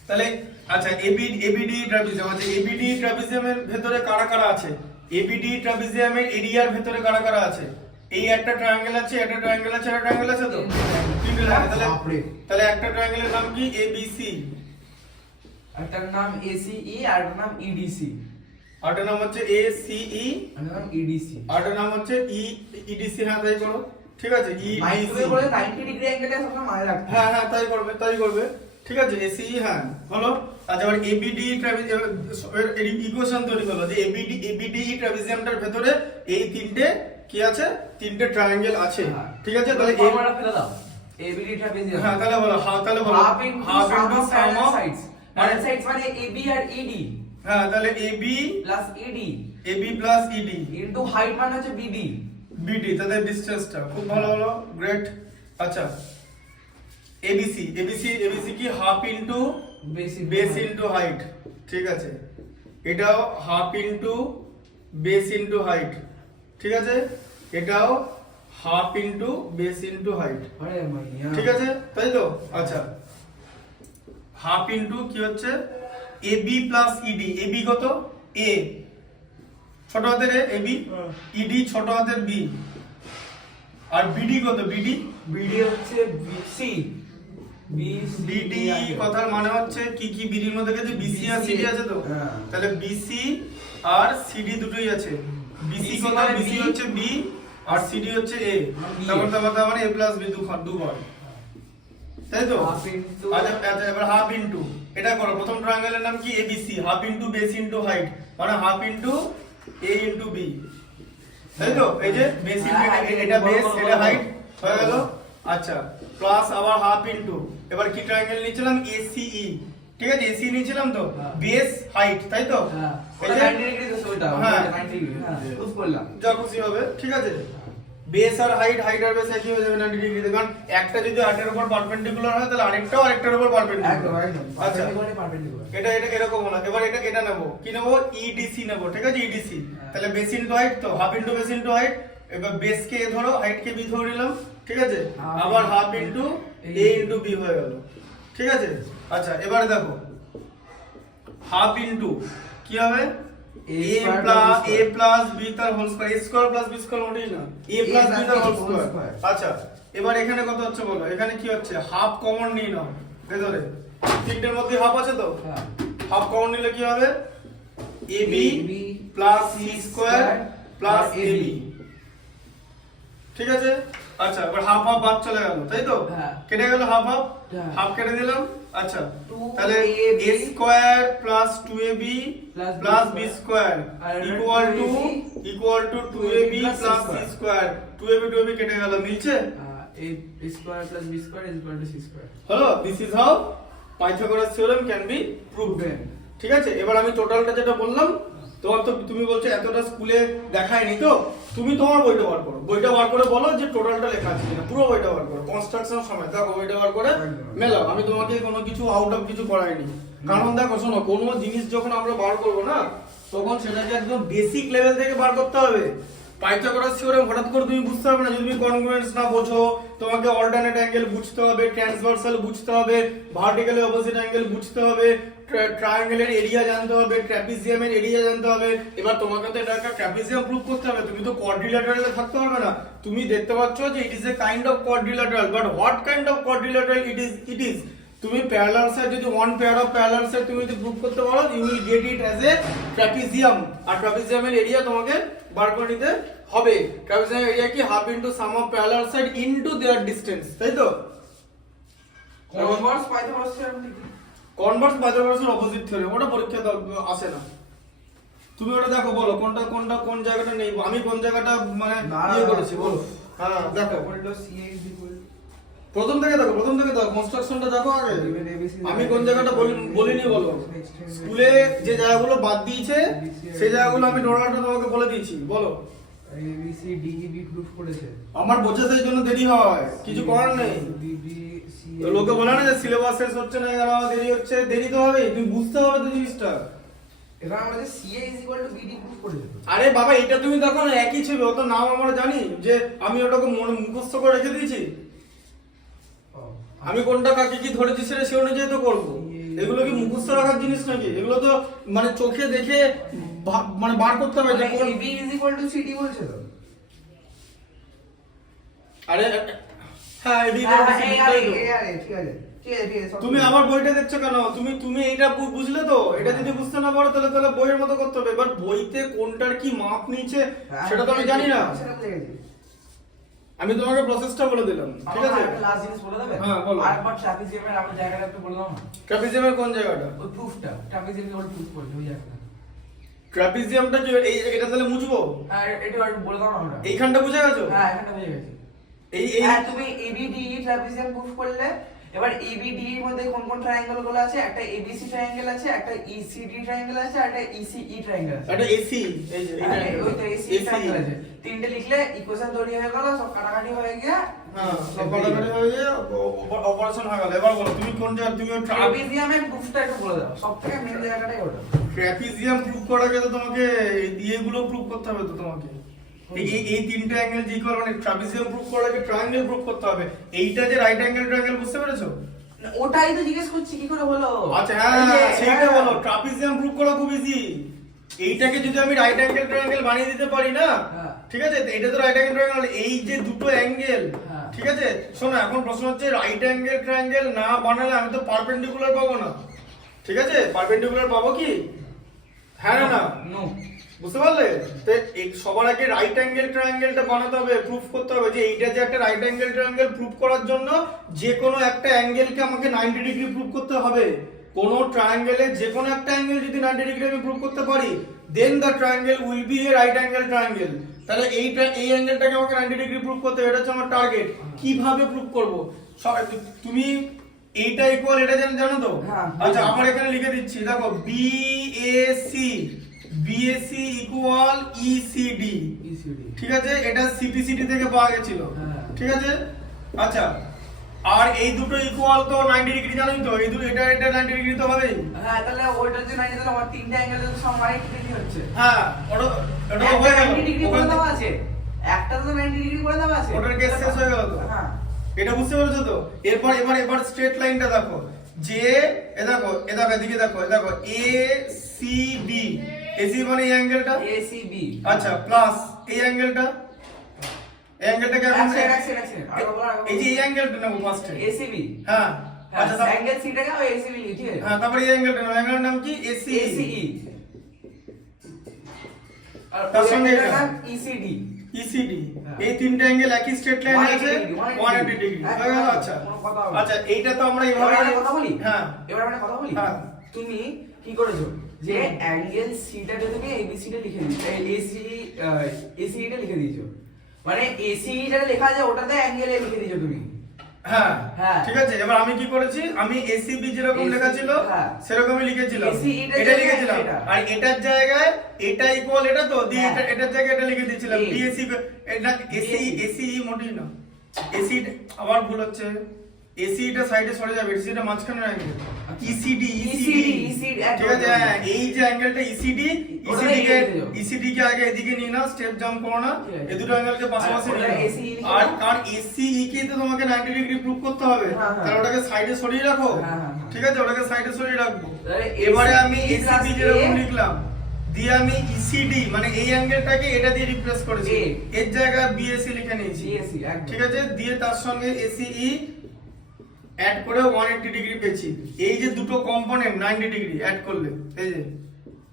তাহলে আচ্ছা, ABD ট্রাপিজিয়াম আছে, ABD ট্রাপিজিয়ামের ভেতরে কারা কারা আছে? ABD ট্রাপিজিয়ামের এরিয়ার ভেতরে কারা কারা আছে? এই একটা ট্রায়াঙ্গেল আছে, একটা ট্রায়াঙ্গেল আছে, একটা ট্রায়াঙ্গেল আছে তো, তিনটে ট্রায়াঙ্গেল। বাপরে। তাহলে একটা ট্রায়াঙ্গেলের নাম কি? ABC, একটার নাম এসিই আর একটার নাম ইডিসি, আরেকটার নাম হচ্ছে ACE, আর নাম ইডিসি। আরেকটার নাম হচ্ছে EDC, হ্যাঁ তাই করো, ঠিক আছে? মাইক্রোওয়েভ EDC, বলে 90 ডিগ্রি অ্যাঙ্গেলে সবসময় মনে রাখতে হ্যাঁ হ্যাঁ তাই করবে, তাই করবে, ঠিক আছে? ACE, হ্যাঁ হলো। আচ্ছা, এবার ABD এর ইকুয়েশন তৈরি হলো যে ABD ট্রাপিজিয়ামটার ভেতরে এই তিনটে কি আছে? তিনটে ট্রায়াঙ্গেল আছে, ঠিক আছে? তাহলে ফর্মুলা ফেলে দাও, এবিডি ট্রাপিজিয়াম। হ্যাঁ তাহলে বলো, তাহলে বলো half into sum of parallel sides, parallel sides মানে এবি আর ইডি হ্যাঁ, তাহলে AB plus ED plus ED into height মানে হচ্ছে বিডি। BD, তাদের ডিসটেন্সটা খুব ভালো হলো, গ্রেট। আচ্ছা, ABC কি? Half into base into height, ঠিক আছে? এটাও half into base into height, ঠিক আছে? এটাও half into base into height, আরে মাইয়া, ঠিক আছে? তাই তো? আচ্ছা, হাফ ইনটু কি হচ্ছে? AB প্লাস ED, AB কত? A ছোট হাতের A, AB, ED ছোট হাতের B, আর BD কত? BD বিডি হচ্ছে সি BD কথার মানে হচ্ছে কি কি? BD এর মধ্যে গেছে BC আর CD আছে তো, হ্যাঁ। তাহলে BC আর CD দুটোই আছে। BC BC কত? মানে BC B, হচ্ছে B আর CD হচ্ছে A, তার মানে A প্লাস B দুবার, তাই তো? হাফ ইনটু আচ্ছা, এবার হাফ ইনটু এটা করো। প্রথম ট্রায়াঙ্গেলের নাম কি? ABC, half into base into height, মানে half into A into B, তাই তো? এই যে বেস ইনটু এটা বেস, এটা হাইট হয়ে গেল। আচ্ছা, প্লাস আবার হাফ ইনটু, এবার কি ট্রায়াঙ্গেল নিয়েছিলাম? ACE, ঠিক আছে? ACE নিয়েছিলাম তো, হ্যাঁ। বেস হাইট, তাই তো? হ্যাঁ, এই ওটা যে 90 ডিগ্রি তো ওইটা, হ্যাঁ। 90 ডিগ্রি, হ্যাঁ প্রুফ করলাম। যা খুশি হবে, ঠিক আছে? বেস আর হাইট, হাইট আর বেস একই হয়ে যাবে 90 ডিগ্রিতে, কারণ একটা যদি আরেকটার উপর পারপেন্ডিকুলার হয় তাহলে আরেকটাও আরেকটার উপর একদম পারপেন্ডিকুলার। একদম আচ্ছা, পারপেন্ডিকুলার। এটা এরকম হলো। এবার এটা নেব, কি নেব? EDC নেব, ঠিক আছে? EDC, হ্যাঁ। তাহলে বেস ইনটু হাইট তো, half into base into height. এবার বেস কে A ধরো, হাইট কে B ধরে নিলাম, ঠিক আছে? Half আবার into half into A into B হয়ে গেল, ঠিক আছে? আচ্ছা, এবারে দেখো হাফ ইনটু কি হবে? A A square plus plus B A plus B তার whole square, A square plus B square মোটেই না, A প্লাস B তার হোল স্কয়ার। আচ্ছা, এবার এখানে কত হচ্ছে বলো? এখানে কি হচ্ছে? হাফ কমন নিয়ে নাও ভেতরে, তিনটের মধ্যে হাফ আছে তো, হ্যাঁ, হাফ কমন নিলে কি হবে? AB AB plus C square plus AB, ঠিক আছে? আচ্ছা, এবার হাফ হাফ বাদ চলে গেল, তাই তো? হ্যাঁ। কেটে গেল হাফ হাফ, হ্যাঁ। হাফ কেটে দিলাম, আচ্ছা 2 তাহলে AB a square plus 2ab plus plus b b square আর equal to 2ab plus c square 2ab কেটে গেল মিলছে a square plus b square is equal to c square হলো this is how Pythagoras theorem can be proved ঠিক আছে এবার আমি টোটালটা যেটা বললাম তোমার তো তুমি বলছো এতটা স্কুলে দেখায়নি তো তুমি তোমার বইটা বার করে বলো যে টোটালটা লেখা আছে কিনা পুরো বইটা বার করো কনস্ট্রাকশন সময় দেখো বইটা বার করে মেলাও আমি তোমাকে কোনো কিছু আউট অফ কিছু করাইনি কারণ দেখো শোনো কোনো জিনিস যখন আমরা বার করব না তখন সেটাকে একদম বেসিক লেভেল থেকে বার করতে হবে পাইথাগোরাস থিওরেম হঠাৎ করে তুমি বুঝতে পারবে না যদি তুমি কনগ্রুয়েন্স না বোঝো তোমাকে অল্টারনেট অ্যাঙ্গেল বুঝতে হবে ট্রান্সভার্সাল বুঝতে হবে ভার্টিক্যালি অপোজিট অ্যাঙ্গেল বুঝতে হবে ট্রায়াঙ্গেলের এরিয়া জানতে হবে ট্র্যাপিজিয়ামের এরিয়া জানতে হবে এবার তোমাকে তো এটা একটা ট্র্যাপিজিয়াম প্রুভ করতে হবে তুমি তো কোয়াড্রিল্যাটারালে থাকতে পারবে না তুমি দেখতে পাচ্ছ যে it is a kind of quadrilateral but what kind of quadrilateral it is তুমি প্যারালাল সাইড যদি one pair of parallel side তুমি যদি প্রুভ করতে পারো you will get it as a trapezium আর ট্র্যাপিজিয়ামের এরিয়া তোমাকে বার করে নিতে হবে ট্র্যাপিজিয়ামের এরিয়া কি half into sum of parallel side into their distance তাই তো কনভার্স পাইথাগোরাস থিওরেম কি কনভার্স পাইথাগোরাসের অপোজিট থিওরেম ওটা পরীক্ষা আসে না তুমি ওটা দেখো বলো কোনটা কোন জায়গাটা নেই আমি কোন জায়গাটা মানে ইয়ে করেছি বলো হ্যাঁ দেখো CA is equal প্রথম থেকে দেখো কনস্ট্রাকশনটা দেখো আগে আমি কোন জায়গাটা বলিনি বলো স্কুলে যে জায়গাগুলো বাদ দিয়েছে সেই জায়গাগুলো আমি টোটালটা তোমাকে বলে দিয়েছি বলো ABC DEB প্রুফ করেছে আমার বোঝাতে জন্য দেরি হয় কিছু করার নেই DB C লোকে বলে না যে সিলেবাস শেষ হচ্ছে না কেন দেরি হচ্ছে দেরি তো হবে তুমি বুঝতে হবে তো জিনিসটা এবার আমরা যে CA is equal to BD proof করেছে আরে বাবা এটা তুমি দেখো না একই ছিল ও তো নাম আমরা জানি যে আমি ওটাকে মনে মুখস্থ করে রেখে দিয়েছি আমি কোনটা কাকে কি ধরেছি সেটা সে অনুযায়ী তো করবো এগুলো কি মুখস্থ রাখার জিনিস নাকি এগুলো তো মানে চোখে দেখে মানে বার করতে হবে যে কোন AB is equal to CD বলছে তো আরে হ্যাঁ এবি ঠিক আছে তুমি আমার বইটা দেখছো কেন তুমি এইটা বুঝলে তো এটা যদি বুঝতে না পারো তাহলে বইয়ের মতো করতে হবে এবার বইতে কোনটার কি মাপ নিচে সেটা তো আমি জানি না আমি তোমাকে প্রসেসটা বলে দিলাম ঠিক আছে একটা লাস্ট জিনিস বলে দেবে হ্যাঁ বলো আরেকবার ট্র্যাপিজিয়ামের আমরা জায়গাটা একটু বলে দাও না ট্র্যাপিজিয়ামের কোন জায়গাটা ওই প্রুফটা ট্র্যাপিজিয়াম ওর প্রুফ করতে ওই জায়গাটা ট্র্যাপিজিয়ামটা কি এটা তাহলে মুছবো আর এটা একটু বলে দাও না আমরা এইখানটা বুঝে গেছো হ্যাঁ এখানটা বুঝে গেছি এই হ্যাঁ তুমি ABD ট্র্যাপিজিয়াম প্রুফ করলে এবার ABD এর মধ্যে কোন কোন ট্রায়াঙ্গেল গুলো আছে একটা ABC ট্রায়াঙ্গেল আছে একটা ECD ট্রায়াঙ্গেল আছে আর একটা ECE ট্রায়াঙ্গেল আছে এটা এসি এই যে ওই তো AC ট্রায়াঙ্গেল আছে তিনটে লিখলে ইকুয়েশন তৈরি হয়ে গেল সব কাটাকাটি হয়ে গিয়ে হ্যাঁ সব কাটাকাটি হয়ে গিয়ে অপারেশন হয়ে গেল এবার বলো তুমি কোন জায়গা তুমি ট্র্যাপিজিয়ামের প্রুফটা একটু বলে দাও সবথেকে মেইন জায়গাটাই ওটা ট্র্যাপিজিয়াম প্রুফ করার আগে তো তোমাকে এগুলো প্রুফ করতে হবে তো তোমাকে এই তিনটা অ্যাঙ্গেল যে ইকুয়াল মানে ট্র্যাপিজিয়াম প্রুফ করার আগে ট্রায়াঙ্গেল প্রুফ করতে হবে এইটা যে রাইট অ্যাঙ্গেল ট্রায়াঙ্গেল বুঝতে পেরেছো ওটাই তো জিজ্ঞেস করছি কি করে হলো আচ্ছা হ্যাঁ সেইটা বলো ট্রাপিজিয়াম প্রুফ করা খুব ইজি এইটাকে যদি আমি রাইট অ্যাঙ্গেল ট্রায়াঙ্গেল বানিয়ে দিতে পারি না ঠিক আছে এটা তো রাইট অ্যাঙ্গেল ট্রায়াঙ্গেল এই যে দুটো অ্যাঙ্গেল ঠিক আছে শোনো এখন প্রশ্ন হচ্ছে রাইট অ্যাঙ্গেল ট্রায়াঙ্গেল না বানালে আমি তো পারপেন্ডিকুলার পাবো না ঠিক আছে পারপেন্ডিকুলার পাবো কি হ্যাঁ না নো বুঝতে পারলে তো সবার আগে রাইট অ্যাঙ্গেল ট্রায়াঙ্গেলটা বানাতে হবে প্রুফ করতে হবে যে এইটা যে একটা রাইট অ্যাঙ্গেল ট্রায়াঙ্গেল প্রুফ করার জন্য যে কোনো একটা অ্যাঙ্গেলকে আমাকে 90 ডিগ্রি প্রুফ করতে হবে কোন ট্রায়াঙ্গেলে যে কোনো একটা অ্যাঙ্গেল যদি 90 ডিগ্রি আমি প্রুফ করতে পারি then the triangle will be a right angle triangle তাহলে এই অ্যাঙ্গেলটাকে আমাকে 90 ডিগ্রি প্রুফ করতে হবে এটা হচ্ছে আমার টার্গেট কিভাবে প্রুফ করব তুমি এইটা ইকুয়াল এটা জানো তো আচ্ছা আবার এখানে লিখে দিচ্ছি দেখো BAC ইকুয়াল ECD ঠিক আছে এটা CPCD থেকে পাওয়া গেছিল ঠিক আছে আচ্ছা আর এই দুটো ইকুয়াল তো 90 ডিগ্রি জানোই তো এই দুটো এটা 90 ডিগ্রি তো হবেই হ্যাঁ তাহলে ওইটা যে 90 তাহলে আমার তিনটা অ্যাঙ্গেল তো সব 90 ডিগ্রি হচ্ছে হ্যাঁ ওটা হয়ে গেল 90 ডিগ্রি করে দেওয়া আছে একটা তো 90 ডিগ্রি করে দেওয়া আছে ওটার কেস শেষ হয়ে গেল তো হ্যাঁ এটা বুঝতে পেরেছো তো এবার স্ট্রেট লাইনটা দেখো যে দেখো এদিকে দেখো ACB AC মানে এই অ্যাঙ্গেলটা ACB আচ্ছা প্লাস এই অ্যাঙ্গেলটা এই অ্যাঙ্গেলটাকে এখন এই যে এই অ্যাঙ্গেলটা নেব ফার্স্টে ACB হ্যাঁ আচ্ছা অ্যাঙ্গেল সি টাকে ACB লিখি হ্যাঁ তারপরে এই অ্যাঙ্গেলটা নেব অ্যাঙ্গেলের নাম কি ACE আর তার সঙ্গে এটা ECD ইসিডি হ্যাঁ। এই তিনটা অ্যাঙ্গেল একই স্ট্রেট লাইনে 180 আছে ডিগ্রি, 180 ডিগ্রি হয়ে গেল। আচ্ছা কোনো কথা হবে না। আচ্ছা এইটা তো আমরা এবার এইভাবে একটা কথা বলি হ্যাঁ এবার একটা কথা বলি হ্যাঁ। তুমি কি করেছো যে অ্যাঙ্গেল সিটা তুমি এবিসি টা লিখে দিয়েছো এসি টা লিখে দিয়েছো মানে এসি টা লেখা আছে ওটাতে অ্যাঙ্গেল এ লিখে দিয়েছো তুমি হ্যাঁ হ্যাঁ। ঠিক আছে। এবার আমি কি করেছি, আমি এসিবি যেরকম AC লেখা ছিল হ্যাঁ। সেরকমই লিখেছিলাম, AC এটার এটা জায়গায় লিখেছিলাম। এটা। আর এটার জায়গায় এটা ইকুয়াল এটা তো দিয়ে হ্যাঁ। এটার জায়গায় এটা লিখে দিয়েছিলাম A। ডিএসি। এটা এসি এসি মোটেই না, এসি আবার ভুল হচ্ছে, এসি এটা সাইডে সরে যাবে, এসি এটা মাঝখানে রাখবে। ইসিডি ইসিডি ECD ঠিক আছে। হ্যাঁ, এই যে অ্যাঙ্গেলটা ইসিডি ওটা ইসিডি কে লিখে দিও। ইসিডি কে আগে এদিকে নিয়ে নাও, স্টেপ জাম্প করো না, ঠিক আছে। এই দুটো অ্যাঙ্গেলকে পাশাপাশি আর নিয়ে ওটা নাও। ACE লিখে আর দাও। কারণ এসি কে তো তোমাকে 90 ডিগ্রি প্রুভ করতে হবে, হ্যাঁ, হ্যাঁ। তাহলে ওটাকে সাইডে সরিয়ে রাখো। হ্যাঁ, হ্যাঁ, হ্যাঁ। ঠিক আছে, ওটাকে সাইডে সরিয়ে রাখবো। তাহলে এবারে ACE আমি plus এসিবি যেরকম A লিখলাম দিয়ে আমি ইসিডি মানে এই অ্যাঙ্গেলটাকে এটা দিয়ে রিপ্লেস করেছি, A। এর জায়গায় বিএসি লিখে নিয়েছি। বিএসি একদম। ঠিক আছে, দিয়ে তার সঙ্গে এসিই অ্যাড করে 180 ডিগ্রি পেয়েছি। এই যে দুটো কম্পোনেন্ট 90 ডিগ্রি অ্যাড করলে এই যে,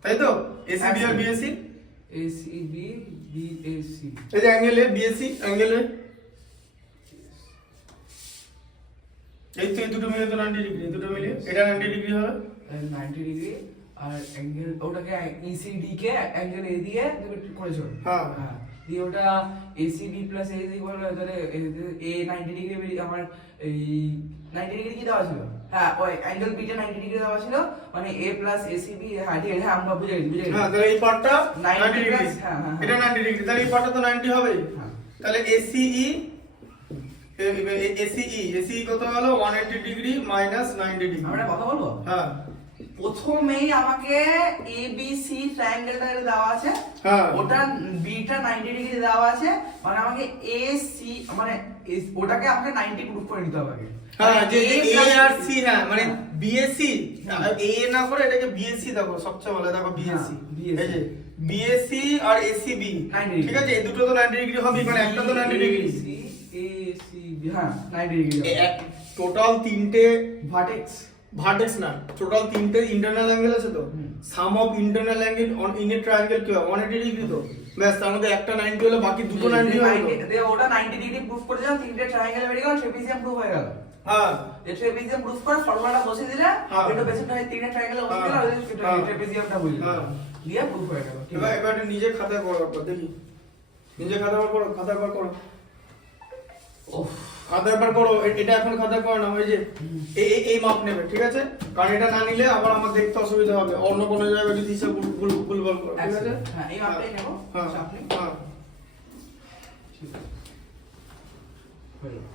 তাই তো এসিবি আর বিএসি, এসিবি বিএসি এই যে অ্যাঙ্গেলে বিএসি অ্যাঙ্গেলে এই তো এই দুটো মিলে তো 90 ডিগ্রি, এই দুটো মিলে এটা 90 ডিগ্রি হবে। 90 ডিগ্রি আর অ্যাঙ্গেল ওটাকে ইসিডি কে অ্যাঙ্গেল এ দিয়ে তুমি করেছো হ্যাঁ। দিয়ে ওটা এসিবি প্লাস এসি বলে তাহলে এ 90 ডিগ্রি আমার এই 90 ডিগ্রি কি দেওয়া ছিল, হ্যাঁ ওই অ্যাঙ্গেল বিটা 90 ডিগ্রি দেওয়া ছিল মানে এ প্লাস এসিবি। হ্যাঁ ঠিক আছে, হ্যাঁ আমরা বুঝে গেছি হ্যাঁ, তাহলে এই পার্টটা 90 90 ডিগ্রি, plus, হ্যাঁ, হ্যাঁ, এটা 90 ডিগ্রি, তাহলে এই পার্টটা তো 90 হবে। হ্যাঁ। তাহলে এসিই এসিই কত হলো 180 ডিগ্রি মাইনাস 90 ডিগ্রি। আমরা কথা বলবো হ্যাঁ প্রথমেই আমাকে এবিসি ট্রায়াঙ্গেলটা দেওয়া আছে, হ্যাঁ। ওটা বিটা 90 ডিগ্রি দেওয়া আছে মানে আমাকে এসি মানে ওটাকে আমাকে 90 প্রুফ করে নিতে হবে আগে। হ্যাঁ, মানে যে A এ plus আর সি, হ্যাঁ মানে হ্যাঁ। বিএসসি এ না করে এটাকে বিএসসি দেখো সবচেয়ে ভালো, দেখো বিএসসি BSc এই যে বিএসসি আর এসিবি 90 ডিগ্রি। ঠিক আছে, এই দুটো তো 90 ডিগ্রি হবে, মানে একটা তো 90 ডিগ্রি। এসি হ্যাঁ 90 ডিগ্রি টোটাল তিনটে ভার্টেক্স ভার্টেক্স না, টোটাল তিনটে ইন্টারনাল অ্যাঙ্গেল আছে তো, হুম। Sum of internal angle on in a triangle কি হয় 180 ডিগ্রি তো, ব্যাস তার মধ্যে একটা 90 হলো বাকি দুটো 90 হলো। ওটা 90 ডিগ্রি প্রুফ করে দিলাম, তিনটে ট্রায়াঙ্গেল বেরিয়ে গেল, ট্রেপিজিয়াম প্রুফ হয়ে গেল। হ্যাঁ যে ট্রেপিজিয়াম প্রুফ করে ফর্মুলাটা বসিয়ে দিলে হ্যাঁ। এটা পেছনটা হয় তিনটে ট্রায়াঙ্গেল বসিয়ে দিলে হ্যাঁ। আর ট্রেপিজিয়ামটা বুঝলে হ্যাঁ। দিয়ে প্রুফ হয়ে গেল। ঠিক এবার আছে এবার নিজে খাতায় করো, একবার দেখি নিজে খাতায় করো, খাতায় করো ওফ খাতায় একবার করো, এটা এখন খাতায় করো না, ওই যে এই মাপ নেবে ঠিক আছে, কারণ এটা না নিলে আবার আমার দেখতে অসুবিধা হবে, অন্য কোনো জায়গায় যদি হিসাব ভুলভাল করো ঠিক আছে। হ্যাঁ এই মাপটাই নেব হ্যাঁ চাপ নেই। হ্যাঁ ঠিক আছে হয়ে গেল।